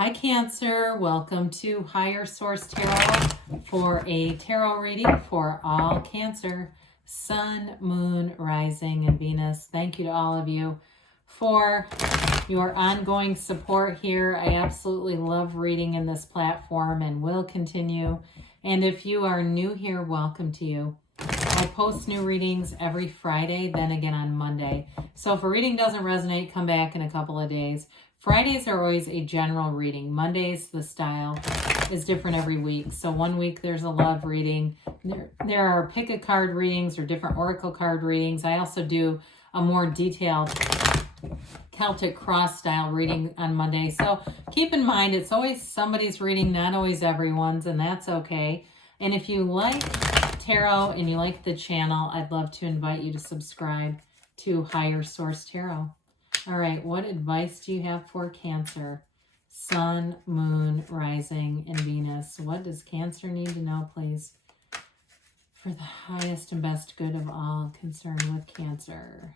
Hi Cancer, welcome to Higher Source Tarot for a tarot reading for all Cancer, Sun, Moon, Rising, and Venus. Thank you to all of you for your ongoing support here. I absolutely love reading in this platform and will continue. And if you are new here, welcome to you. I post new readings every Friday, then again on Monday. So if a reading doesn't resonate, come back in a couple of days. Fridays are always a general reading. Mondays, the style is different every week. So one week there's a love reading. There are pick a card readings or different oracle card readings. I also do a more detailed Celtic cross style reading on Monday. So keep in mind, it's always somebody's reading, not always everyone's, and that's okay. And if you like tarot and you like the channel, I'd love to invite you to subscribe to Higher Source Tarot. All right, what advice do you have for Cancer? Sun, Moon, Rising, and Venus. What does Cancer need to know, please? For the highest and best good of all concerned with Cancer.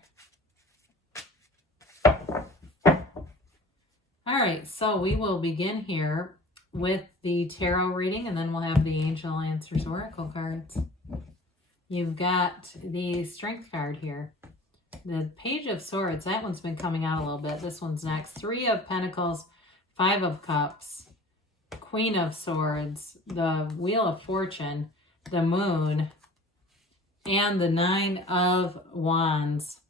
All right, so we will begin here with the tarot reading, and then we'll have the Angel Answers Oracle cards. You've got the Strength card here. The Page of Swords, that one's been coming out a little bit. This one's next. 3 of Pentacles, 5 of Cups, Queen of Swords, the Wheel of Fortune, the Moon, and the 9 of Wands.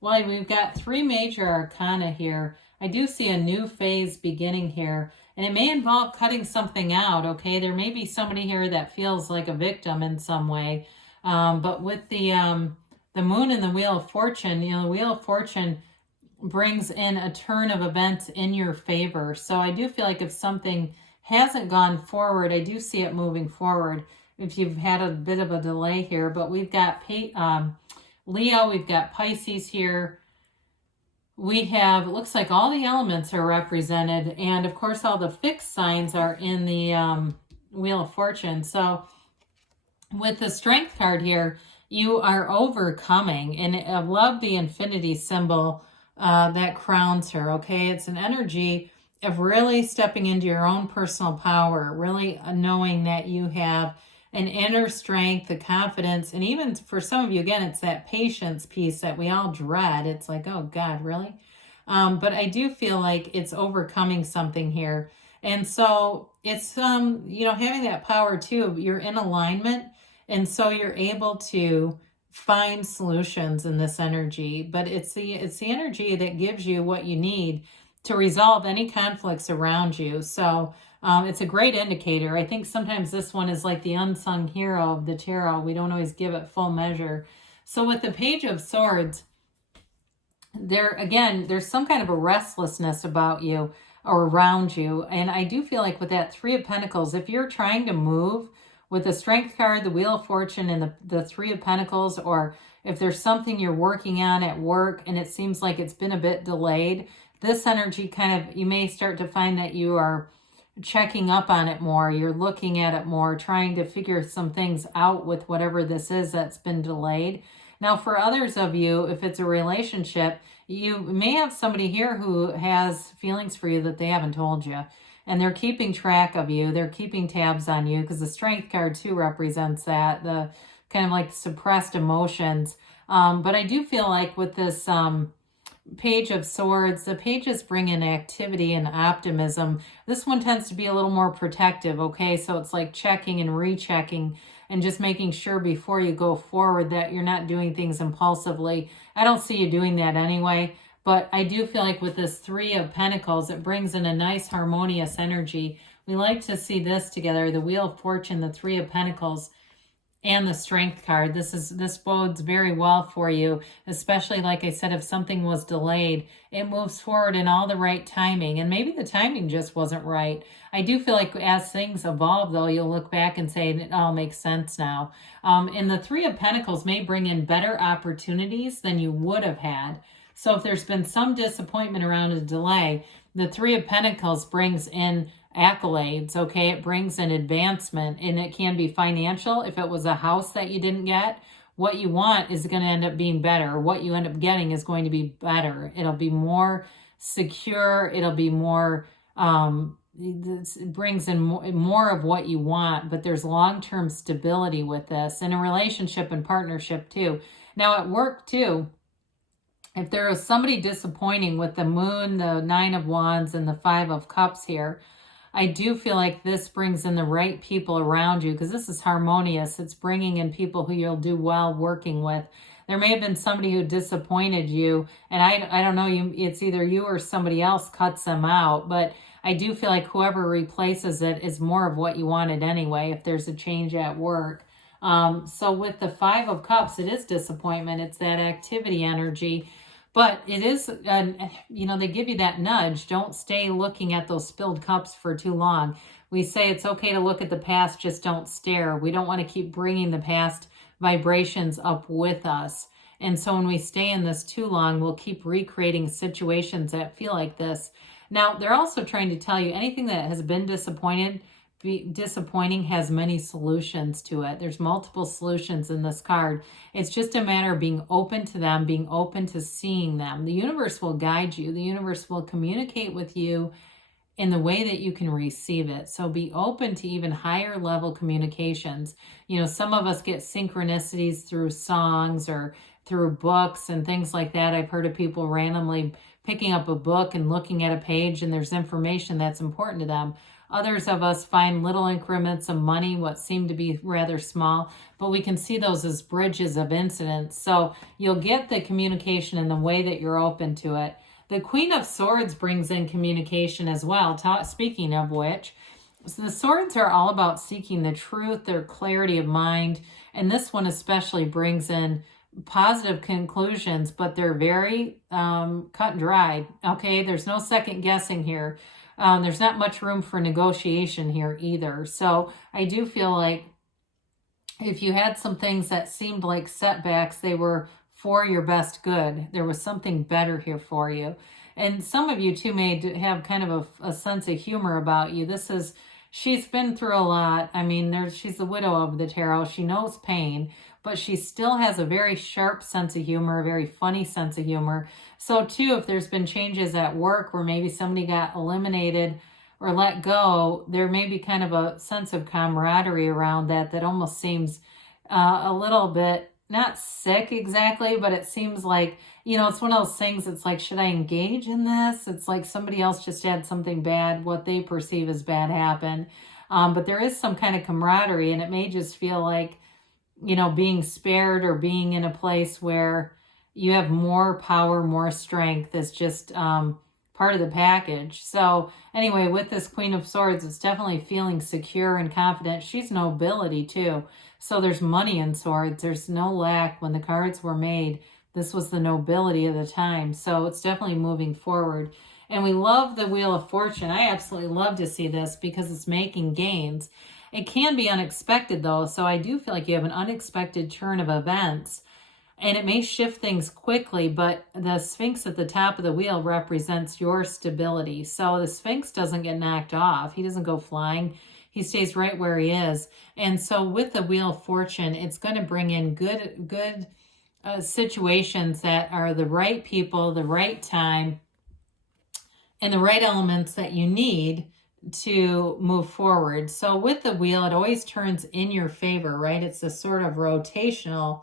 Well, we've got 3 major arcana here. I do see a new phase beginning here, and it may involve cutting something out, okay? There may be somebody here that feels like a victim in some way, but with the Moon and the Wheel of Fortune, you know, the Wheel of Fortune brings in a turn of events in your favor. So I do feel like if something hasn't gone forward, I do see it moving forward if you've had a bit of a delay here. But we've got Leo, we've got Pisces here. We have, it looks like all the elements are represented. And of course, all the fixed signs are in the Wheel of Fortune. So with the Strength card here, you are overcoming, and I love the infinity symbol that crowns her, okay? It's an energy of really stepping into your own personal power, really knowing that you have an inner strength, the confidence, and even for some of you, again, it's that patience piece that we all dread. It's like, oh God, really? But I do feel like it's overcoming something here. And so it's, you know, having that power too, you're in alignment. And so you're able to find solutions in this energy, but it's the energy that gives you what you need to resolve any conflicts around you. So it's a great indicator. I think sometimes this one is like the unsung hero of the tarot. We don't always give it full measure. So with the Page of Swords, there's some kind of a restlessness about you or around you. And I do feel like with that 3 of Pentacles, if you're trying to move, with the Strength card, the Wheel of Fortune, and the 3 of Pentacles, or if there's something you're working on at work and it seems like it's been a bit delayed, this energy kind of, you may start to find that you are checking up on it more. You're looking at it more, trying to figure some things out with whatever this is that's been delayed. Now, for others of you, if it's a relationship, you may have somebody here who has feelings for you that they haven't told you. And they're keeping track of you. They're keeping tabs on you because the Strength card too represents that, the kind of like suppressed emotions. But I do feel like with this Page of Swords, the pages bring in activity and optimism. This one tends to be a little more protective, okay? So it's like checking and rechecking and just making sure before you go forward that you're not doing things impulsively. I don't see you doing that anyway. But I do feel like with this 3 of Pentacles, it brings in a nice harmonious energy. We like to see this together, the Wheel of Fortune, the 3 of Pentacles, and the Strength card. This bodes very well for you, especially like I said, if something was delayed, it moves forward in all the right timing. And maybe the timing just wasn't right. I do feel like as things evolve, though, you'll look back and say, it all makes sense now. And the 3 of Pentacles may bring in better opportunities than you would have had. So if there's been some disappointment around a delay, the 3 of Pentacles brings in accolades, okay? It brings in advancement, and it can be financial. If it was a house that you didn't get, what you want is going to end up being better. What you end up getting is going to be better. It'll be more secure. It'll be more it brings in more of what you want, but there's long-term stability with this, in a relationship and partnership too. Now at work too, if there is somebody disappointing with the moon, the 9 of Wands, and the 5 of Cups here, I do feel like this brings in the right people around you, because this is harmonious. It's bringing in people who you'll do well working with. There may have been somebody who disappointed you, and I don't know, it's either you or somebody else cuts them out, but I do feel like whoever replaces it is more of what you wanted anyway, if there's a change at work. So with the 5 of Cups, it is disappointment. It's that activity energy. But it is, they give you that nudge. Don't stay looking at those spilled cups for too long. We say it's okay to look at the past, just don't stare. We don't want to keep bringing the past vibrations up with us. And so when we stay in this too long, we'll keep recreating situations that feel like this. Now, they're also trying to tell you anything that has been disappointing has many solutions to it. There's multiple solutions in this card. It's just a matter of being open to them, being open to seeing them. The universe will guide you. The universe will communicate with you in the way that you can receive it. So be open to even higher level communications. Some of us get synchronicities through songs or through books and things like that. I've heard of people randomly picking up a book and looking at a page, and there's information that's important to them. Others of us find little increments of money, what seem to be rather small, but we can see those as bridges of incidents. So you'll get the communication in the way that you're open to it. The Queen of Swords brings in communication as well. Speaking of which, so the swords are all about seeking the truth, their clarity of mind, and this one especially brings in positive conclusions, but they're very cut and dried. Okay, there's no second guessing here. There's not much room for negotiation here either. So I do feel like if you had some things that seemed like setbacks, they were for your best good. There was something better here for you. And some of you too may have kind of a sense of humor about you. She's been through a lot. I mean, she's the widow of the tarot. She knows pain, but she still has a very sharp sense of humor, a very funny sense of humor. So too, if there's been changes at work where maybe somebody got eliminated or let go, there may be kind of a sense of camaraderie around that almost seems a little bit, not sick exactly, but it seems like, it's one of those things. It's like, should I engage in this? It's like somebody else just had something bad, what they perceive as bad, happen. But there is some kind of camaraderie, and it may just feel like, being spared or being in a place where you have more power, more strength is just part of the package. So anyway, with this Queen of Swords, it's definitely feeling secure and confident. She's nobility too. So there's money in swords. There's no lack. When the cards were made, this was the nobility of the time. So it's definitely moving forward. And we love the Wheel of Fortune. I absolutely love to see this because it's making gains. It can be unexpected though. So I do feel like you have an unexpected turn of events. And it may shift things quickly, but the Sphinx at the top of the wheel represents your stability. So the Sphinx doesn't get knocked off. He doesn't go flying. He stays right where he is. And so with the Wheel of Fortune, it's going to bring in good situations that are the right people, the right time, and the right elements that you need to move forward. So with the wheel, it always turns in your favor, right? It's a sort of rotational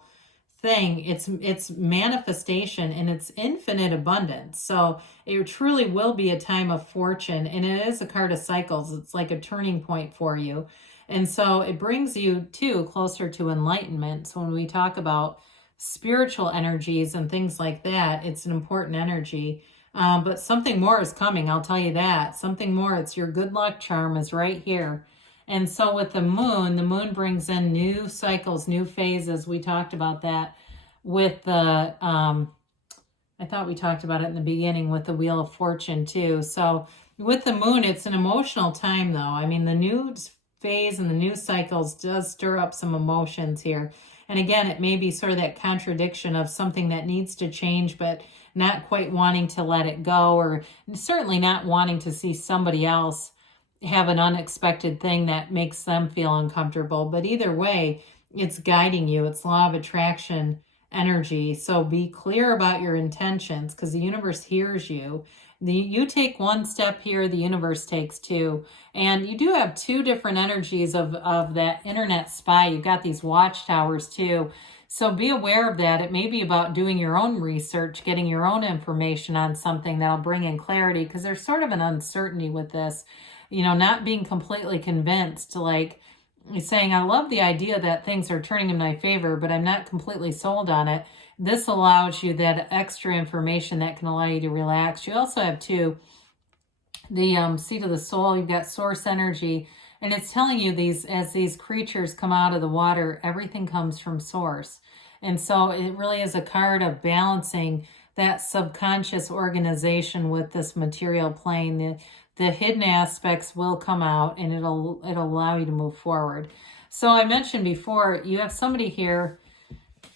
thing. It's manifestation and it's infinite abundance. So it truly will be a time of fortune, and it is a card of cycles. It's like a turning point for you. And so it brings you too closer to enlightenment. So when we talk about spiritual energies and things like that, it's an important energy. But something more is coming, I'll tell you that. Something more, it's your good luck charm is right here. And so with the moon brings in new cycles, new phases. We talked about that with the, I thought we talked about it in the beginning with the Wheel of Fortune too. So with the moon, it's an emotional time though. I mean, the new phase and the new cycles does stir up some emotions here. And again, it may be sort of that contradiction of something that needs to change, but not quite wanting to let it go, or certainly not wanting to see somebody else have an unexpected thing that makes them feel uncomfortable. But either way, it's guiding you. It's law of attraction energy. So be clear about your intentions because the universe hears you. You take one step here, the universe takes two. And you do have two different energies of that internet spy. You've got these watchtowers too. So be aware of that. It may be about doing your own research, getting your own information on something that'll bring in clarity, because there's sort of an uncertainty with this, not being completely convinced, like saying, I love the idea that things are turning in my favor, but I'm not completely sold on it. This allows you that extra information that can allow you to relax. You also have too, the seat of the soul. You've got source energy, and it's telling you as these creatures come out of the water, everything comes from source. And so it really is a card of balancing that subconscious organization with this material plane. The hidden aspects will come out, and it'll allow you to move forward. So I mentioned before, you have somebody here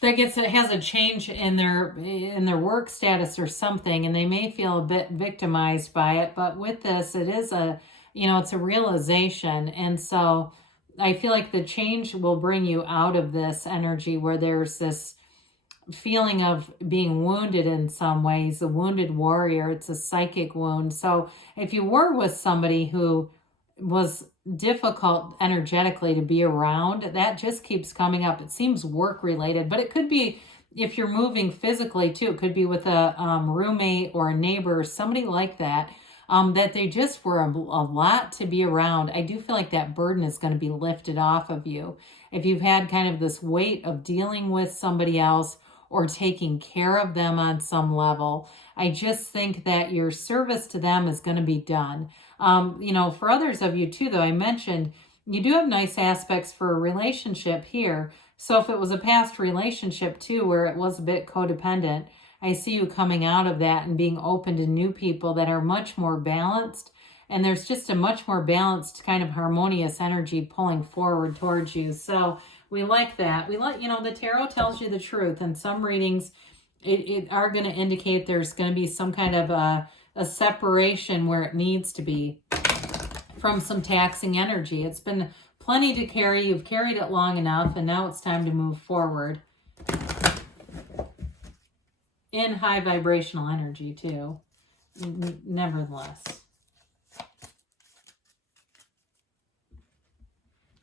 that has a change in their work status or something, and they may feel a bit victimized by it. But with this, it is it's a realization. And so I feel like the change will bring you out of this energy where there's this feeling of being wounded in some ways, a wounded warrior. It's a psychic wound. So if you were with somebody who was difficult energetically to be around, that just keeps coming up. It seems work related, but it could be if you're moving physically too. It could be with a roommate or a neighbor, somebody like that, that they just were a lot to be around. I do feel like that burden is going to be lifted off of you. If you've had kind of this weight of dealing with somebody else or taking care of them on some level, I just think that your service to them is going to be done. For others of you too, though, I mentioned you do have nice aspects for a relationship here. So if it was a past relationship too, where it was a bit codependent, I see you coming out of that and being open to new people that are much more balanced. And there's just a much more balanced kind of harmonious energy pulling forward towards you. So we like that. The tarot tells you the truth. And some readings it are going to indicate there's going to be some kind of a separation where it needs to be from some taxing energy. It's been plenty to carry. You've carried it long enough, and now it's time to move forward in high vibrational energy too, nevertheless.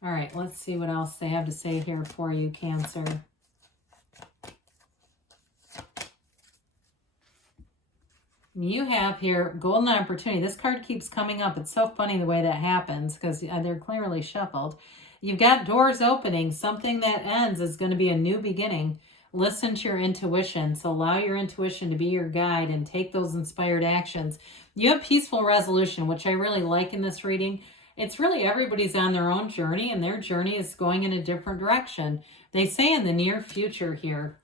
All right, let's see what else they have to say here for you, Cancer. You have here golden opportunity. This card keeps coming up. It's so funny the way that happens because they're clearly shuffled. You've got doors opening. Something that ends is going to be a new beginning. Listen to your intuition. So allow your intuition to be your guide and take those inspired actions. You have peaceful resolution, which I really like in this reading. It's really everybody's on their own journey, and their journey is going in a different direction. They say in the near future here,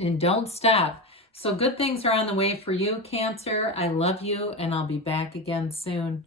and don't stop. So good things are on the way for you, Cancer. I love you, and I'll be back again soon.